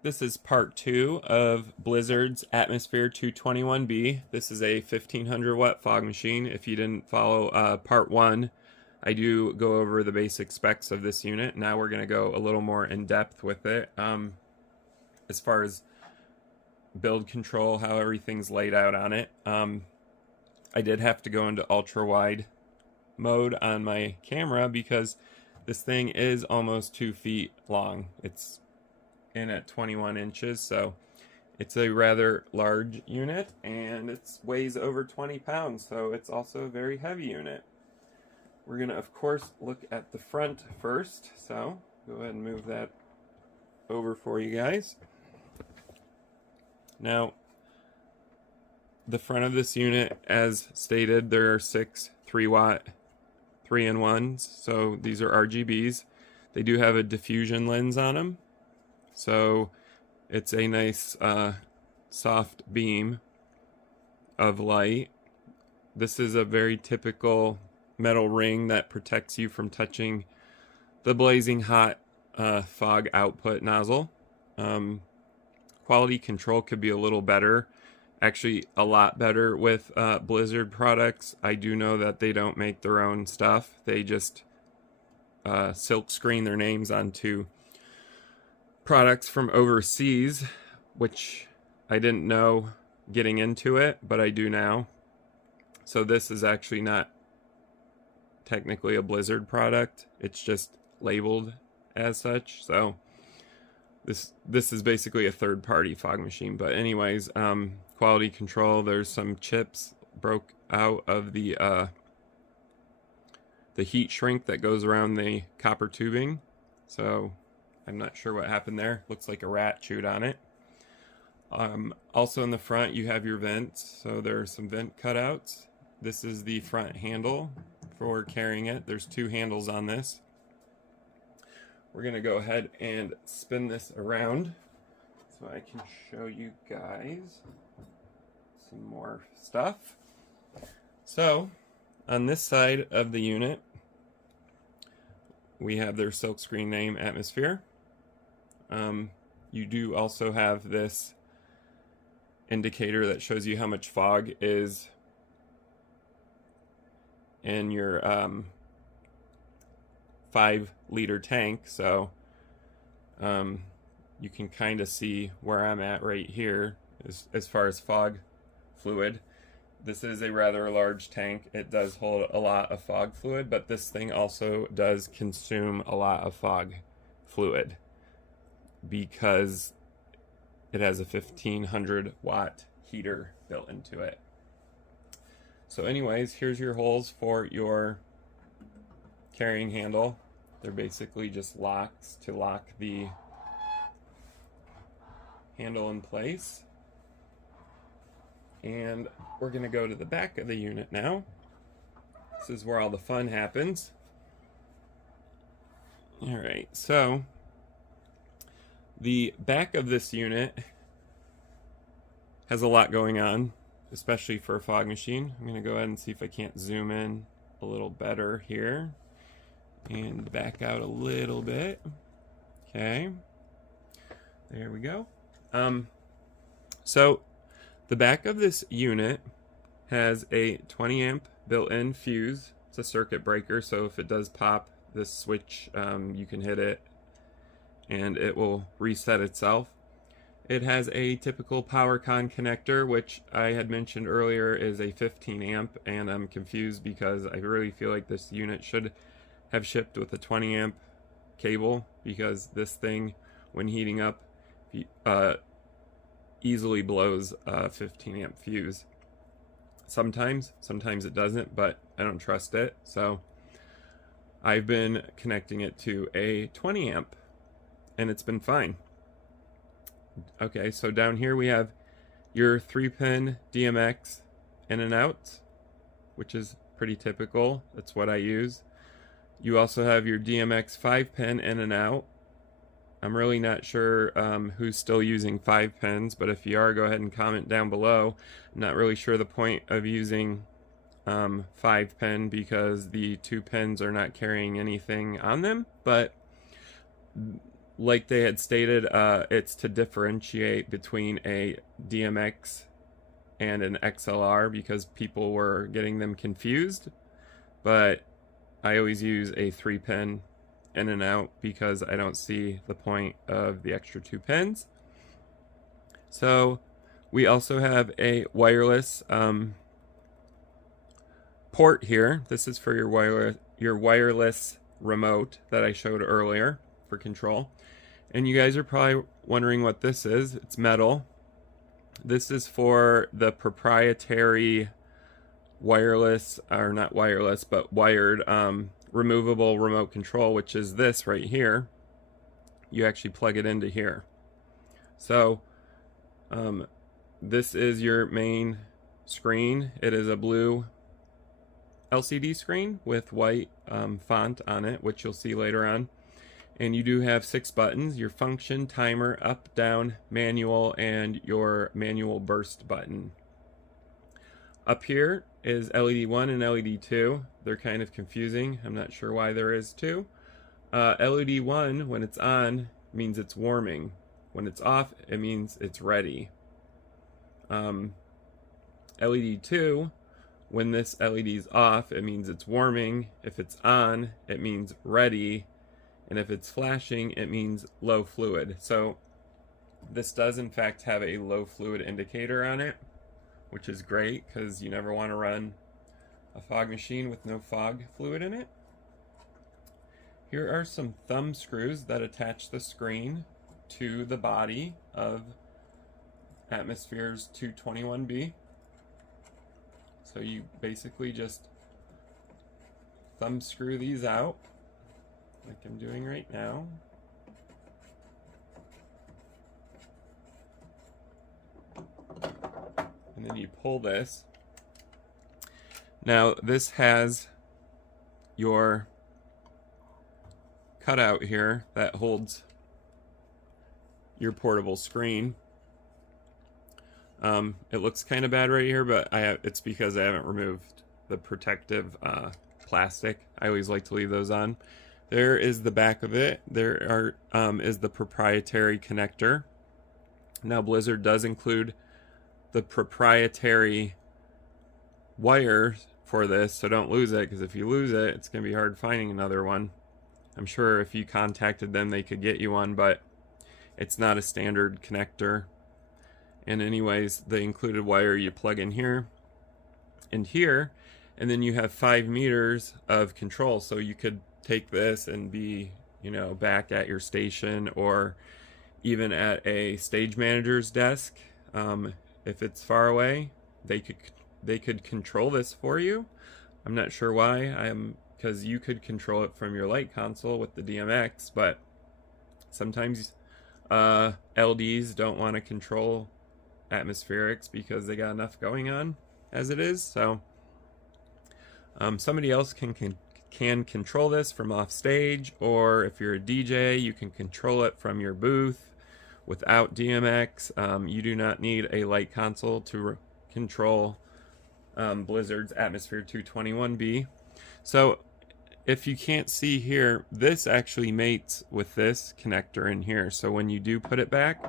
This is part 2 of Blizzard's AtmosFear 221B. This is a 1500 watt fog machine. If you didn't follow part 1, I do go over the basic specs of this unit. Now we're going to go a little more in depth with it. As far as build control, how everything's laid out on it. I did have to go into ultra wide mode on my camera because this thing is almost 2 feet long. It's in at 21 inches, so it's a rather large unit, and it weighs over 20 pounds, so it's also a very heavy unit. We're going to, of course, look at the front first, so go ahead and move that over for you guys. Now, the front of this unit, as stated, there are 6 3-watt 3-in-1s, so these are RGBs. They do have a diffusion lens on them, so it's a nice soft beam of light. This is a very typical metal ring that protects you from touching the blazing hot fog output nozzle. Quality control could be a little better, actually a lot better with Blizzard products. I do know that they don't make their own stuff. They just silk screen their names onto products from overseas, which I didn't know getting into it, but I do now. So this is actually not technically a Blizzard product. It's just labeled as such. So this is basically a third-party fog machine. But anyways, quality control. There's some chips broke out of the heat shrink that goes around the copper tubing. So I'm not sure what happened there. Looks like a rat chewed on it. Also in the front you have your vents. So there are some vent cutouts. This is the front handle for carrying it. There's 2 handles on this. We're going to go ahead and spin this around so I can show you guys some more stuff. So on this side of the unit we have their silkscreen name, AtmosFear. You do also have this indicator that shows you how much fog is in your 5-liter tank, so you can kind of see where I'm at right here as far as fog fluid. This is a rather large tank. It does hold a lot of fog fluid, but this thing also does consume a lot of fog fluid because it has a 1500 watt heater built into it. So anyways, here's your holes for your carrying handle. They're basically just locks to lock the handle in place. And we're going to go to the back of the unit now. This is where all the fun happens. Alright, so the back of this unit has a lot going on, especially for a fog machine. I'm going to go ahead and see if I can't zoom in a little better here and back out a little bit. Okay, there we go. So the back of this unit has a 20 amp built-in fuse. It's a circuit breaker, so if it does pop this switch, you can hit it and it will reset itself. It has a typical power con connector, which I had mentioned earlier is a 15 amp, and I'm confused because I really feel like this unit should have shipped with a 20 amp cable, because this thing, when heating up, easily blows a 15 amp fuse. Sometimes it doesn't, but I don't trust it, so I've been connecting it to a 20 amp and it's been fine. Okay, so down here we have your 3-pin DMX in and out, which is pretty typical. That's what I use. You also have your DMX 5-pin in and out. I'm really not sure who's still using 5 pins, but if you are, go ahead and comment down below. I'm not really sure the point of using 5-pin because the 2 pins are not carrying anything on them, but like they had stated, it's to differentiate between a DMX and an XLR because people were getting them confused. But I always use a 3-pin in and out because I don't see the point of the extra 2 pins. So we also have a wireless port here. This is for your wireless remote that I showed earlier for control. And you guys are probably wondering what this is. It's metal. This is for the proprietary wireless, or not wireless, but wired removable remote control, which is this right here. You actually plug it into here. So this is your main screen. It is a blue LCD screen with white font on it, which you'll see later on. And you do have 6 buttons: your function, timer, up, down, manual, and your manual burst button. Up here is LED 1 and LED 2. They're kind of confusing. I'm not sure why there is 2. LED 1, when it's on, means it's warming. When it's off, it means it's ready. LED 2, when this LED is off, it means it's warming. If it's on, it means ready. And if it's flashing, it means low fluid. So this does in fact have a low fluid indicator on it, which is great because you never want to run a fog machine with no fog fluid in it. Here are some thumb screws that attach the screen to the body of AtmosFear's 221B. So you basically just thumb screw these out like I'm doing right now. And then you pull this. Now this has your cutout here that holds your portable screen. It looks kind of bad right here, but it's because I haven't removed the protective plastic. I always like to leave those on. There is the back of it. There is the proprietary connector. Now Blizzard does include the proprietary wire for this, so don't lose it, because if you lose it, it's going to be hard finding another one. I'm sure if you contacted them, they could get you one, but it's not a standard connector. And anyways, the included wire you plug in here and here, and then you have 5 meters of control. So you could take this and be, back at your station or even at a stage manager's desk. If it's far away, they could control this for you. I'm not sure why. Because you could control it from your light console with the DMX, but sometimes LDs don't want to control atmospherics because they got enough going on as it is. So somebody else can control this from off stage, or if you're a DJ, you can control it from your booth without DMX. You do not need a light console to control Blizzard's AtmosFear 221B. So if you can't see here, this actually mates with this connector in here. So when you do put it back,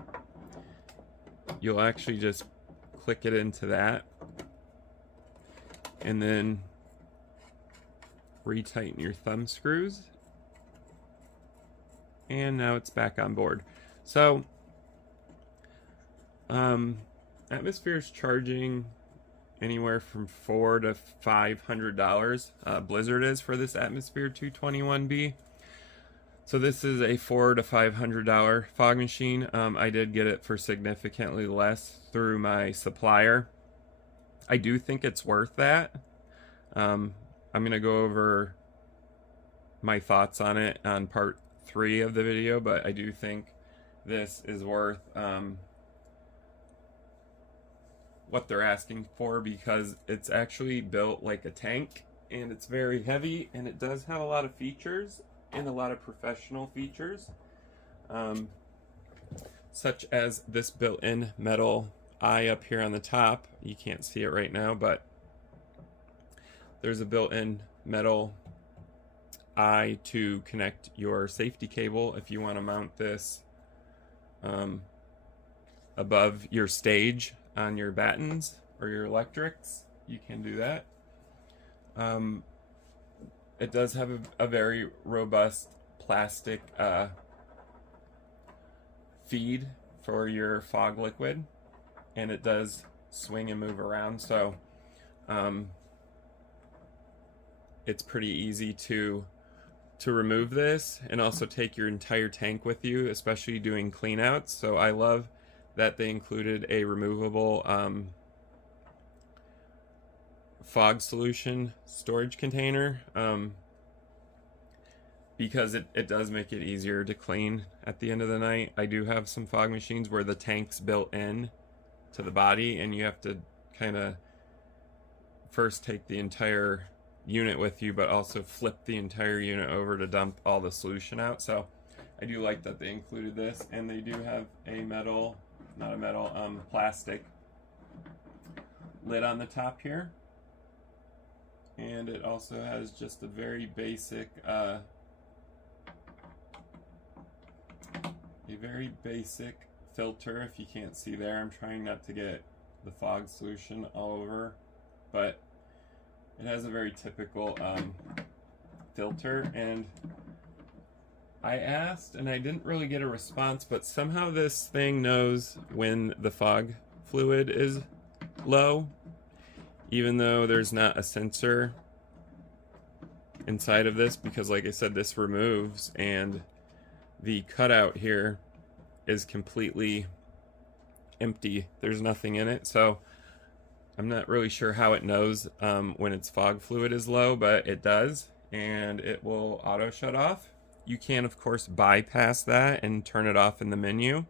you'll actually just click it into that and then retighten your thumb screws, and now it's back on board. So AtmosFear's charging anywhere from $400 to $500. Blizzard is for this AtmosFear 221B. So this is a $400 to $500 fog machine. I did get it for significantly less through my supplier. I do think it's worth that. I'm going to go over my thoughts on it on part 3 of the video, but I do think this is worth what they're asking for, because it's actually built like a tank and it's very heavy, and it does have a lot of features and a lot of professional features, such as this built-in metal eye up here on the top. You can't see it right now, but there's a built-in metal I to connect your safety cable if you want to mount this above your stage on your battens or your electrics. You can do that. It does have a very robust plastic feed for your fog liquid, and it does swing and move around, so it's pretty easy to remove this and also take your entire tank with you, especially doing cleanouts. So I love that they included a removable fog solution storage container, because it does make it easier to clean at the end of the night. I do have some fog machines where the tank's built in to the body, and you have to kind of first take the entire unit with you, but also flip the entire unit over to dump all the solution out. So I do like that they included this, and they do have a plastic lid on the top here, and it also has just a very basic filter. If you can't see there, I'm trying not to get the fog solution all over, but it has a very typical filter. And I asked and I didn't really get a response, but somehow this thing knows when the fog fluid is low, even though there's not a sensor inside of this, because like I said, this removes and the cutout here is completely empty. There's nothing in it, so I'm not really sure how it knows when its fog fluid is low, but it does, and it will auto shut off. You can, of course, bypass that and turn it off in the menu,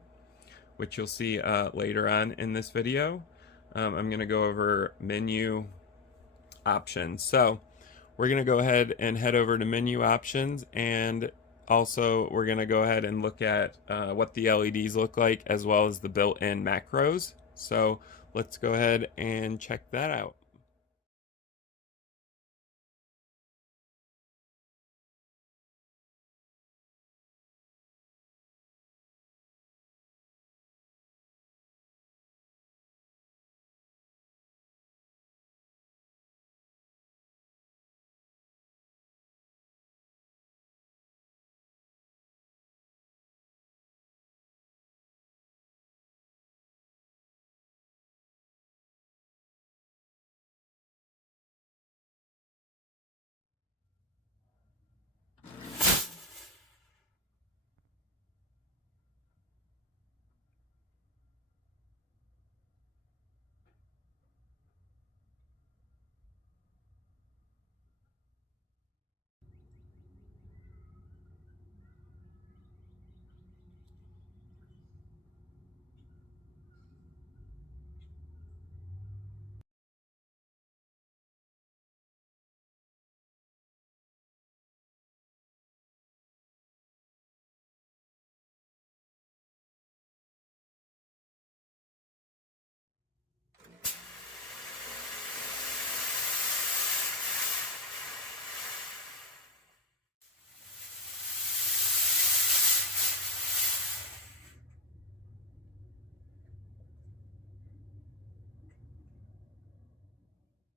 which you'll see later on in this video. I'm going to go over menu options. So we're going to go ahead and head over to menu options, and also we're going to go ahead and look at what the LEDs look like, as well as the built-in macros. So let's go ahead and check that out.